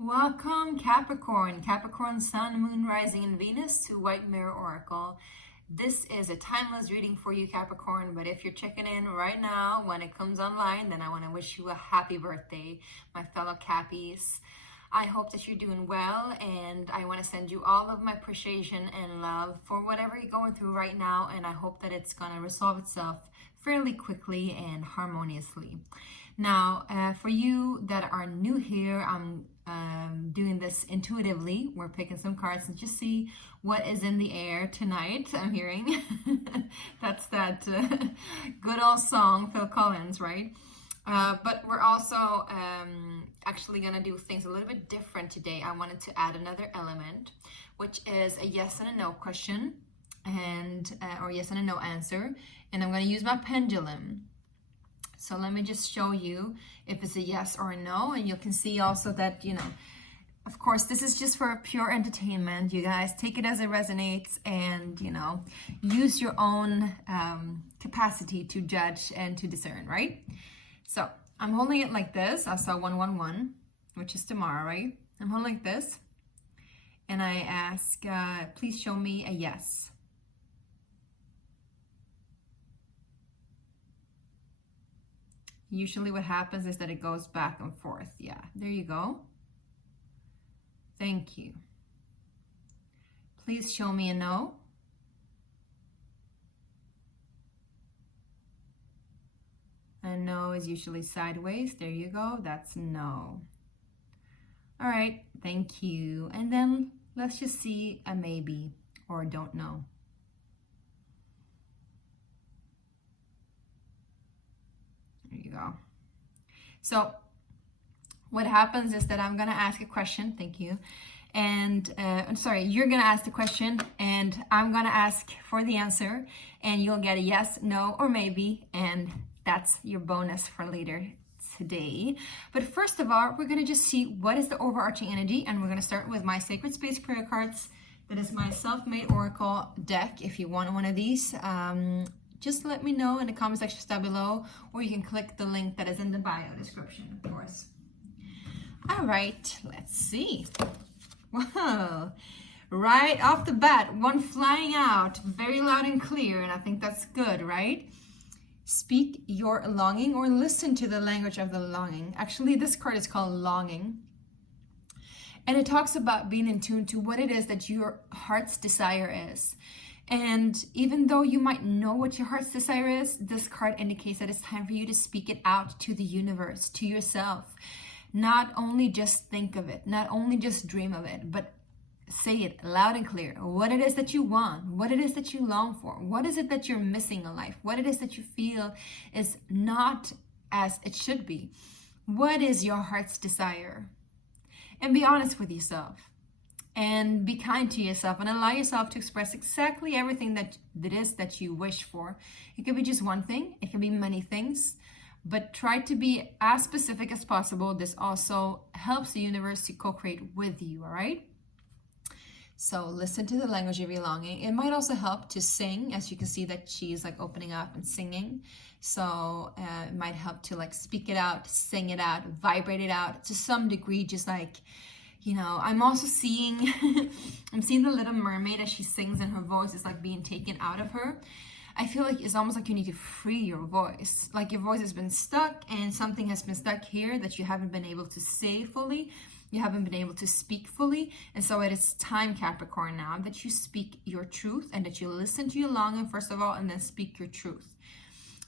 Welcome, Capricorn, Capricorn Sun, Moon, Rising, and Venus to White Mirror Oracle. This is a timeless reading for you, Capricorn, but if you're checking in right now when it comes online, then I want to wish you a happy birthday, my fellow Cappies. I hope that you're doing well, and I want to send you all of my appreciation and love for whatever you're going through right now, and I hope that it's going to resolve itself fairly quickly and harmoniously. Now, for you that are new here, I'm doing this intuitively. We're picking some cards and just see what is in the air tonight. I'm hearing that's that good old song, Phil Collins, right? But we're also actually gonna do things a little bit different today. I wanted to add another element, which is a yes and a no question, and or yes and a no answer, and I'm gonna use my pendulum. So let me just show you if it's a yes or a no, and you can see also that, of course, this is just for pure entertainment. You guys take it as it resonates, and, use your own capacity to judge and to discern, right? So I'm holding it like this. I saw 111, which is tomorrow, right? I'm holding like this, and I ask, please show me a yes. Usually what happens is that it goes back and forth. Yeah, there you go. Thank you. Please show me a no. And no is usually sideways. There you go. That's no. All right, thank you. And then let's just see a maybe or don't know. There you go. So what happens is that I'm going to ask a question. Thank you. And I'm sorry, you're going to ask the question, and I'm going to ask for the answer, and you'll get a yes, no, or maybe, and that's your bonus for later today. But first of all, we're going to just see what is the overarching energy, and we're going to start with my Sacred Space Prayer cards. That is my self-made oracle deck. If you want one of these, just let me know in the comment section down below, or you can click the link that is in the bio description, of course. All right, let's see. Whoa, right off the bat, one flying out, very loud and clear, and I think that's good, right? Speak your longing, or listen to the language of the longing. Actually, this card is called Longing, and it talks about being in tune to what it is that your heart's desire is. And even though you might know what your heart's desire is, this card indicates that it's time for you to speak it out to the universe, to yourself. Not only just think of it, not only just dream of it, but say it loud and clear. What it is that you want, what it is that you long for, what is it that you're missing in life, what it is that you feel is not as it should be. What is your heart's desire? And be honest with yourself. And be kind to yourself, and allow yourself to express exactly everything that it is that you wish for. It can be just one thing, it can be many things, but try to be as specific as possible. This also helps the universe to co-create with you, all right? So listen to the language of your longing. It might also help to sing, as you can see that she's like opening up and singing. So it might help to like speak it out, sing it out, vibrate it out to some degree, just like, I'm also seeing, I'm seeing the Little Mermaid as she sings, and her voice is like being taken out of her. I feel like it's almost like you need to free your voice. Like your voice has been stuck, and something has been stuck here that you haven't been able to say fully. You haven't been able to speak fully. And so it is time, Capricorn, now that you speak your truth, and that you listen to your longing, first of all, and then speak your truth.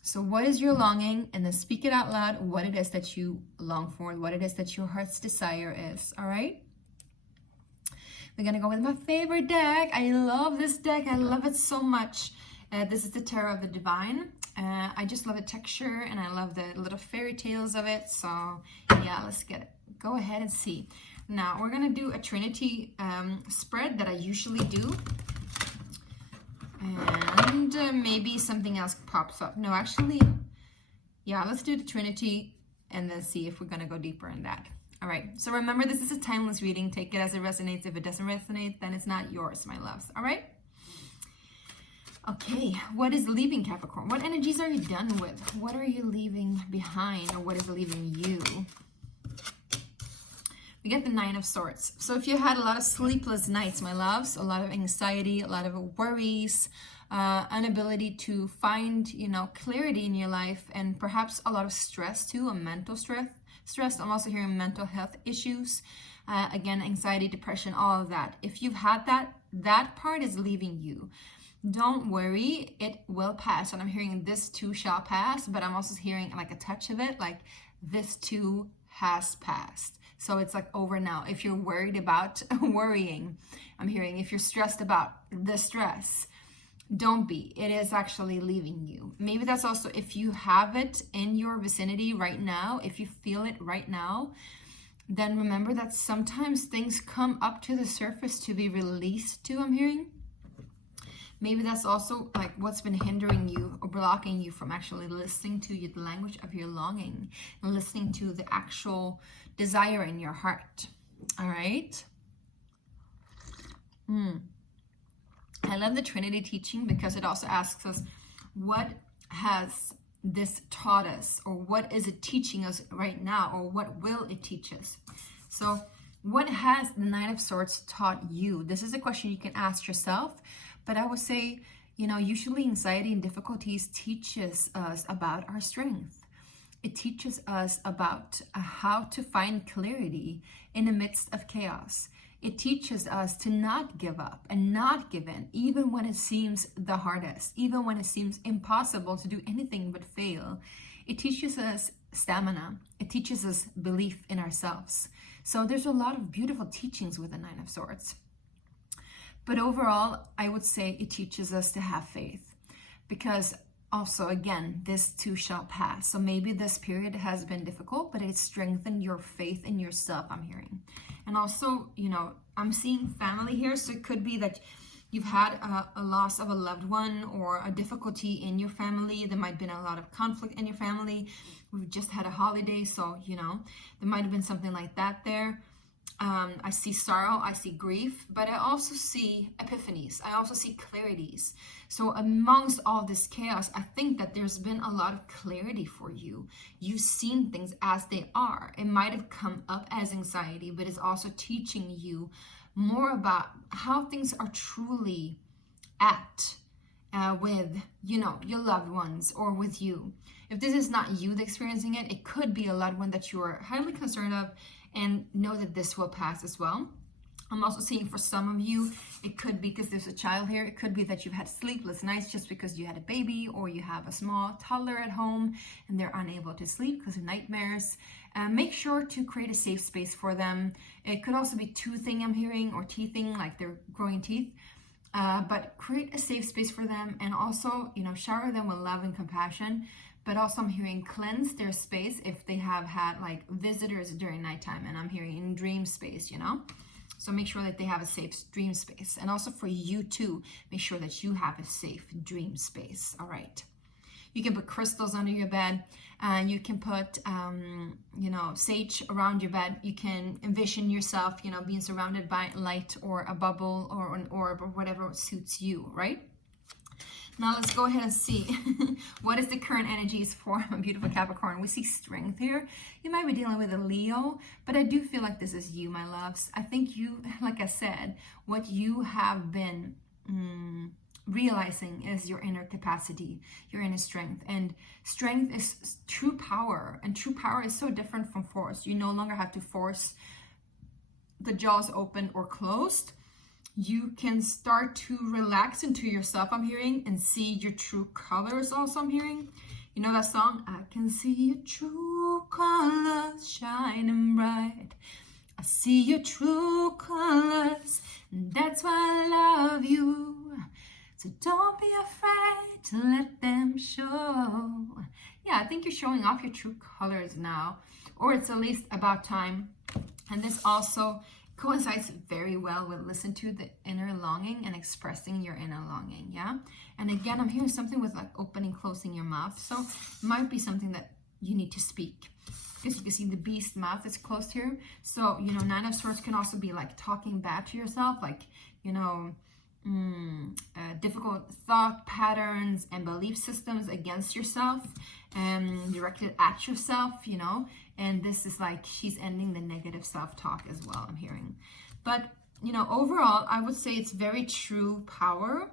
So what is your longing? And then speak it out loud, what it is that you long for, what it is that your heart's desire is, all right? We're gonna go with my favorite deck. I love this deck. I love it so much. This is the Tarot of the Divine. I just love the texture, and I love the little fairy tales of it. So yeah, let's go ahead and see. Now we're gonna do a Trinity spread that I usually do. And maybe something else pops up. No, actually, yeah, let's do the Trinity and then see if we're gonna go deeper in that. All right, so remember, this is a timeless reading. Take it as it resonates. If it doesn't resonate, then it's not yours, my loves. All right? Okay, what is leaving, Capricorn? What energies are you done with? What are you leaving behind, or what is leaving you? we get the Nine of Swords. So if you had a lot of sleepless nights, my loves, a lot of anxiety, a lot of worries, inability to find, clarity in your life, and perhaps a lot of stress too, a mental stress. I'm also hearing mental health issues. Again, anxiety, depression, all of that. If you've had that part is leaving you. Don't worry, it will pass. And I'm hearing this too shall pass, but I'm also hearing like a touch of it, like this too has passed. So it's like over now. If you're worried about worrying, I'm hearing if you're stressed about the stress, don't be. It is actually leaving you. Maybe that's also if you have it in your vicinity right now, if you feel it right now, then remember that sometimes things come up to the surface to be released to, I'm hearing. Maybe that's also like what's been hindering you or blocking you from actually listening to the language of your longing and listening to the actual desire in your heart. All right. I love the Trinity teaching because it also asks us, what has this taught us, or what is it teaching us right now, or what will it teach us? So what has the Nine of Swords taught you? This is a question you can ask yourself, but I would say, usually anxiety and difficulties teaches us about our strength. It teaches us about how to find clarity in the midst of chaos. It teaches us to not give up and not give in, even when it seems the hardest, even when it seems impossible to do anything but fail. It teaches us stamina. It teaches us belief in ourselves. So there's a lot of beautiful teachings with the Nine of Swords. But overall, I would say it teaches us to have faith, because also, again, this too shall pass. So maybe this period has been difficult, but it strengthened your faith in yourself, I'm hearing. And also, I'm seeing family here. So it could be that you've had a loss of a loved one or a difficulty in your family. There might have been a lot of conflict in your family. We've just had a holiday. So, there might have been something like that there. I see sorrow, I see grief, but I also see epiphanies. I also see clarities. So amongst all this chaos, I think that there's been a lot of clarity for you. You've seen things as they are. It might have come up as anxiety, but it's also teaching you more about how things are truly at with, your loved ones or with you. If this is not you that's experiencing it, it could be a loved one that you are highly concerned of, and know that this will pass as well. I'm also seeing for some of you, it could be because there's a child here. It could be that you've had sleepless nights just because you had a baby, or you have a small toddler at home and they're unable to sleep because of nightmares. Make sure to create a safe space for them. It could also be toothing, I'm hearing, or teething, like they're growing teeth. But create a safe space for them, and also, shower them with love and compassion. But also I'm hearing cleanse their space if they have had like visitors during nighttime, and I'm hearing in dream space, So make sure that they have a safe dream space. And also for you too, make sure that you have a safe dream space. All right. You can put crystals under your bed. You can put, sage around your bed. You can envision yourself, being surrounded by light or a bubble or an orb or whatever suits you, right? Now let's go ahead and see what is the current energies for my beautiful Capricorn. We see strength here. You might be dealing with a Leo, but I do feel like this is you, my loves. I think you, like I said, what you have been realizing is your inner capacity, your inner strength. And strength is true power. And true power is so different from force. You no longer have to force the jaws open or closed. You can start to relax into yourself, I'm hearing, and see your true colors also, I'm hearing. You know that song? I can see your true colors shining bright. I see your true colors, and that's why I love you. So don't be afraid to let them show. Yeah, I think you're showing off your true colors now, or it's at least about time. And this also coincides very well with listen to the inner longing and expressing your inner longing. Yeah. And again, I'm hearing something with like opening, closing your mouth. So it might be something that you need to speak, because you can see the beast mouth is closed here. So, Nine of Swords can also be like talking back to yourself, like, difficult thought patterns and belief systems against yourself and directed at yourself, you know. And this is like she's ending the negative self-talk as well, I'm hearing. But, you know, overall, I would say it's very true power.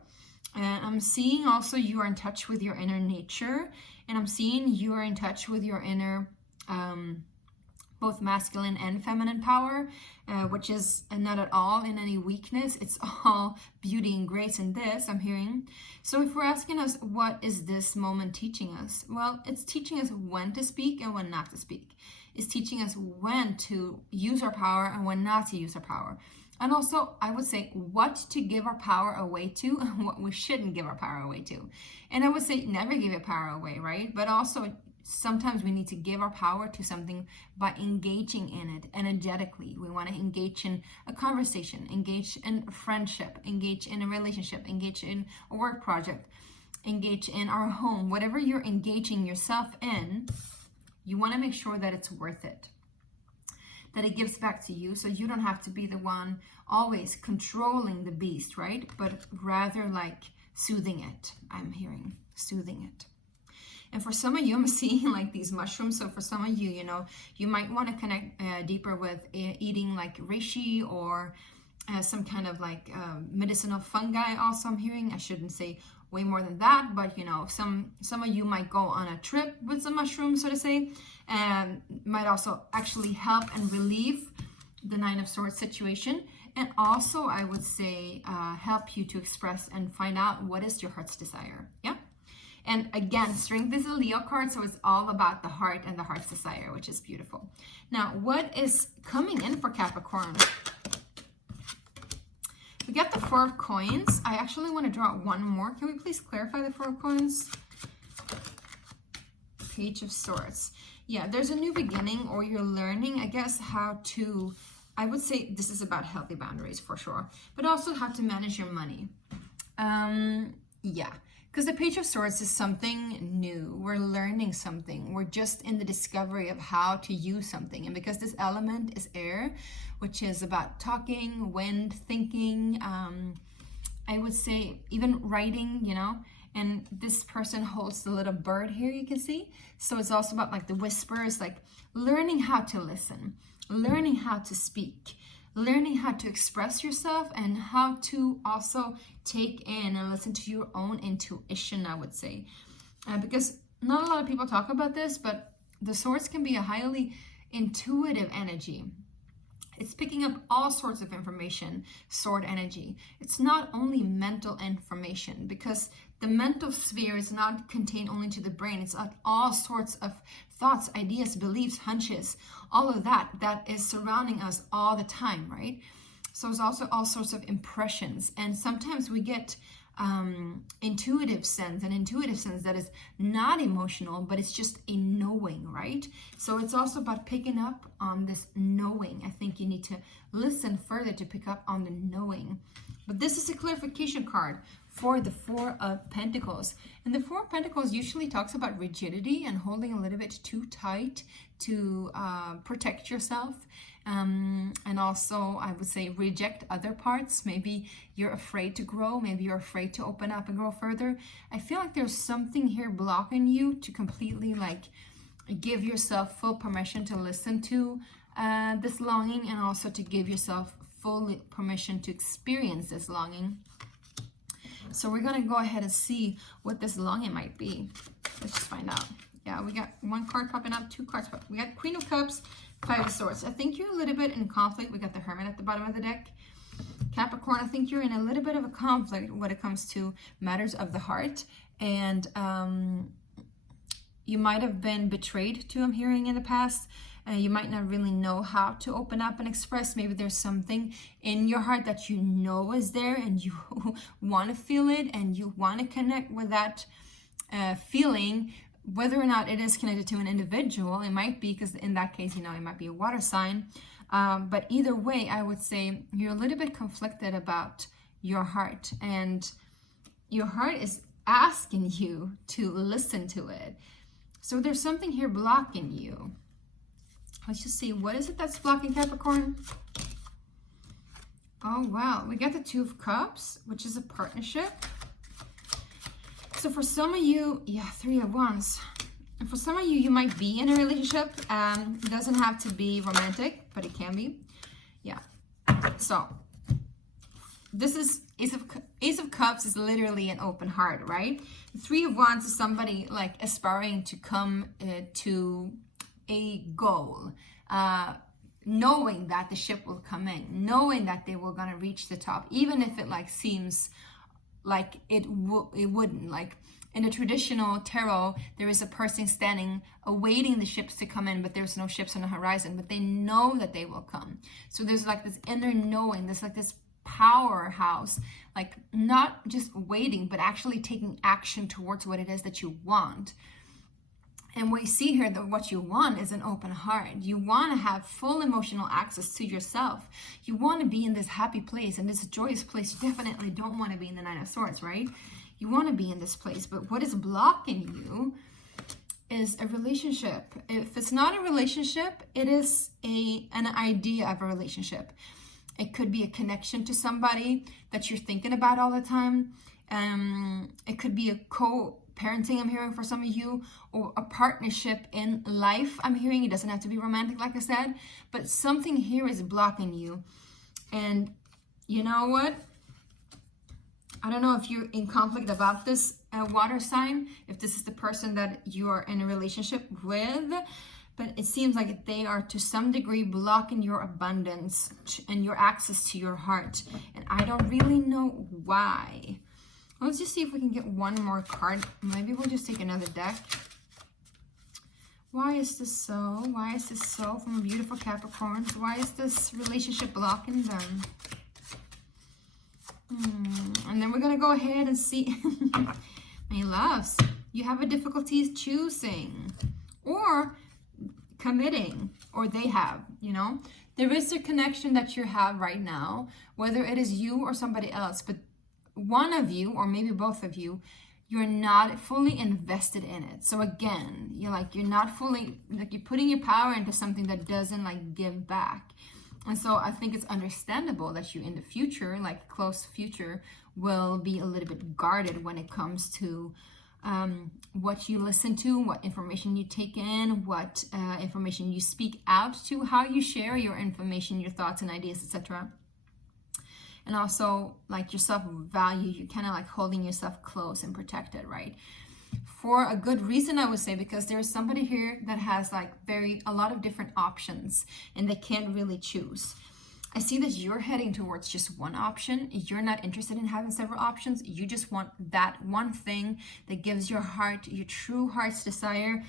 And I'm seeing also you are in touch with your inner nature. And I'm seeing you are in touch with your inner both masculine and feminine power, which is not at all in any weakness. It's all beauty and grace in this, I'm hearing. So if we're asking us, what is this moment teaching us? Well, it's teaching us when to speak and when not to speak. It's teaching us when to use our power and when not to use our power. And also, I would say what to give our power away to and what we shouldn't give our power away to. And I would say never give your power away, right? But also, sometimes we need to give our power to something by engaging in it energetically. We want to engage in a conversation, engage in a friendship, engage in a relationship, engage in a work project, engage in our home. Whatever you're engaging yourself in, you want to make sure that it's worth it, that it gives back to you, so you don't have to be the one always controlling the beast, right? But rather like soothing it. I'm hearing soothing it. And for some of you, I'm seeing like these mushrooms. So for some of you, you know, you might want to connect deeper with eating like reishi or some kind of like medicinal fungi. Also, I'm hearing, I shouldn't say way more than that, but you know, some of you might go on a trip with some mushrooms, so to say, and might also actually help and relieve the Nine of Swords situation. And also, I would say help you to express and find out what is your heart's desire. Yeah. And again, strength is a Leo card, so it's all about the heart and the heart's desire, which is beautiful. Now, what is coming in for Capricorn? We got the Four of Coins. I actually want to draw one more. Can we please clarify the Four of Coins? Page of Swords. Yeah, there's a new beginning, or you're learning, I guess, how to, I would say this is about healthy boundaries for sure, but also how to manage your money. Yeah. Because the Page of Swords is something new. We're learning something. We're just in the discovery of how to use something. And because this element is air, which is about talking, wind, thinking, I would say even writing, you know, and this person holds the little bird here, you can see. So it's also about like the whispers, like learning how to listen, learning how to speak, learning how to express yourself, and how to also take in and listen to your own intuition, I would say. Because not a lot of people talk about this, but the swords can be a highly intuitive energy. It's picking up all sorts of information, sword energy. It's not only mental information, because the mental sphere is not contained only to the brain. It's like all sorts of thoughts, ideas, beliefs, hunches, all of that is surrounding us all the time, right? So it's also all sorts of impressions. And sometimes we get intuitive sense that is not emotional, but it's just a knowing, right? So it's also about picking up on this knowing. I think you need to listen further to pick up on the knowing. But this is a clarification card for the Four of Pentacles. And the Four of Pentacles usually talks about rigidity and holding a little bit too tight to protect yourself. And also, I would say reject other parts. Maybe you're afraid to grow. Maybe you're afraid to open up and grow further. I feel like there's something here blocking you to completely like give yourself full permission to listen to this longing, and also to give yourself full permission to experience this longing. So we're going to go ahead and see what this longing might be. Let's just find out. Yeah, we got one card popping up, two cards popping. We got Queen of Cups, Five of Swords. I think you're a little bit in conflict. We got the Hermit at the bottom of the deck. Capricorn, I think you're in a little bit of a conflict when it comes to matters of the heart. And you might have been betrayed too, I'm hearing, in the past. You might not really know how to open up and express. Maybe there's something in your heart that you know is there, and you want to feel it, and you want to connect with that feeling. Whether or not it is connected to an individual, it might be, because in that case, you know, it might be a water sign. But either way, I would say you're a little bit conflicted about your heart, and your heart is asking you to listen to it. So there's something here blocking you. Let's just see, what is it that's blocking Capricorn? Oh, wow. We got the Two of Cups, which is a partnership. So for some of you, yeah, Three of Wands. And for some of you, you might be in a relationship. It doesn't have to be romantic, but it can be. Yeah. So this is Ace of Cups is literally an open heart, right? Three of Wands is somebody like aspiring to come to a goal, knowing that the ship will come in, knowing that they were gonna reach the top, even if it like seems like it wouldn't. Like in the traditional tarot, there is a person standing awaiting the ships to come in, but there's no ships on the horizon, but they know that they will come. So there's like this inner knowing, there's like this powerhouse, like not just waiting, but actually taking action towards what it is that you want. And we see here that what you want is an open heart. You want to have full emotional access to yourself. You want to be in this happy place, and this joyous place. You definitely don't want to be in the Nine of Swords, right? You want to be in this place, but what is blocking you is a relationship. If it's not a relationship, it is an idea of a relationship. It could be a connection to somebody that you're thinking about all the time. It could be a co-parenting, I'm hearing for some of you, or a partnership in life, I'm hearing. It doesn't have to be romantic, like I said, but something here is blocking you. And you know what? I don't know if you're in conflict about this water sign, if this is the person that you are in a relationship with, but it seems like they are to some degree blocking your abundance and your access to your heart. And I don't really know why. Let's just see if we can get one more card. Maybe we'll just take another deck. Why is this so? Why is this so from a beautiful Capricorns? Why is this relationship blocking them? And then we're going to go ahead and see. My loves, you have a difficulty choosing or committing, or they have, you know. There is a connection that you have right now, whether it is you or somebody else, but one of you, or maybe both of you, you're not fully invested in it. So again, you're not fully, like you're putting your power into something that doesn't like give back. And so I think it's understandable that you in the future, like close future, will be a little bit guarded when it comes to what you listen to, what information you take in, what information you speak out to, how you share your information, your thoughts and ideas, etc. And also like your self-value, you're kind of like holding yourself close and protected, right? For a good reason, I would say, because there's somebody here that has like a lot of different options and they can't really choose. I see that you're heading towards just one option. You're not interested in having several options. You just want that one thing that gives your heart, your true heart's desire,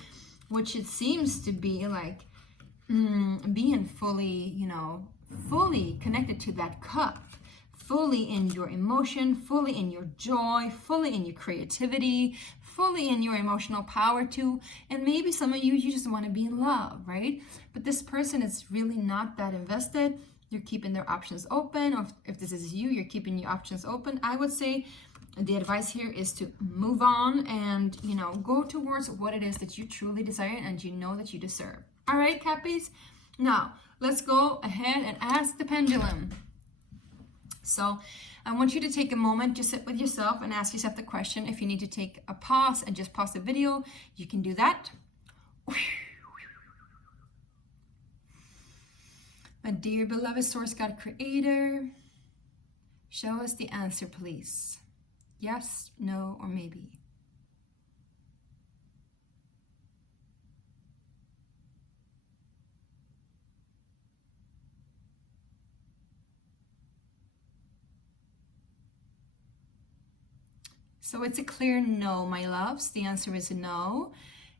which it seems to be like being fully, fully connected to that cup. Fully in your emotion, fully in your joy, fully in your creativity, fully in your emotional power too. And maybe some of you just want to be in love, right? But this person is really not that invested. You're keeping their options open, or if this is you, you're keeping your options open. I would say the advice here is to move on and, go towards what it is that you truly desire and you know that you deserve. All right, Cappies? Now, let's go ahead and ask the pendulum. So I want you to take a moment, just sit with yourself and ask yourself the question. If you need to take a pause and just pause the video, you can do that. My dear beloved Source God Creator, show us the answer, please. Yes, no, or maybe. So it's a clear no, my loves. The answer is no.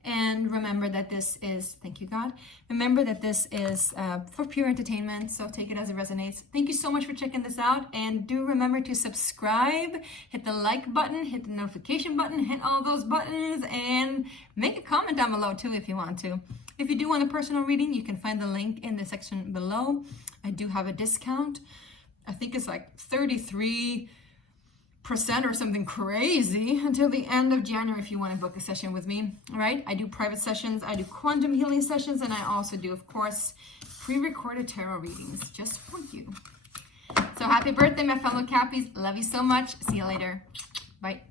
And remember that this is, thank you, God. Remember that this is for pure entertainment, so take it as it resonates. Thank you so much for checking this out. And do remember to subscribe, hit the like button, hit the notification button, hit all those buttons, and make a comment down below too if you want to. If you do want a personal reading, you can find the link in the section below. I do have a discount. I think it's like 33% or something crazy until the end of January if you want to book a session with me. All right, I do private sessions, I do quantum healing sessions, and I also do, of course, pre-recorded tarot readings just for you. So happy birthday, my fellow Cappies. Love you so much. See you later. Bye.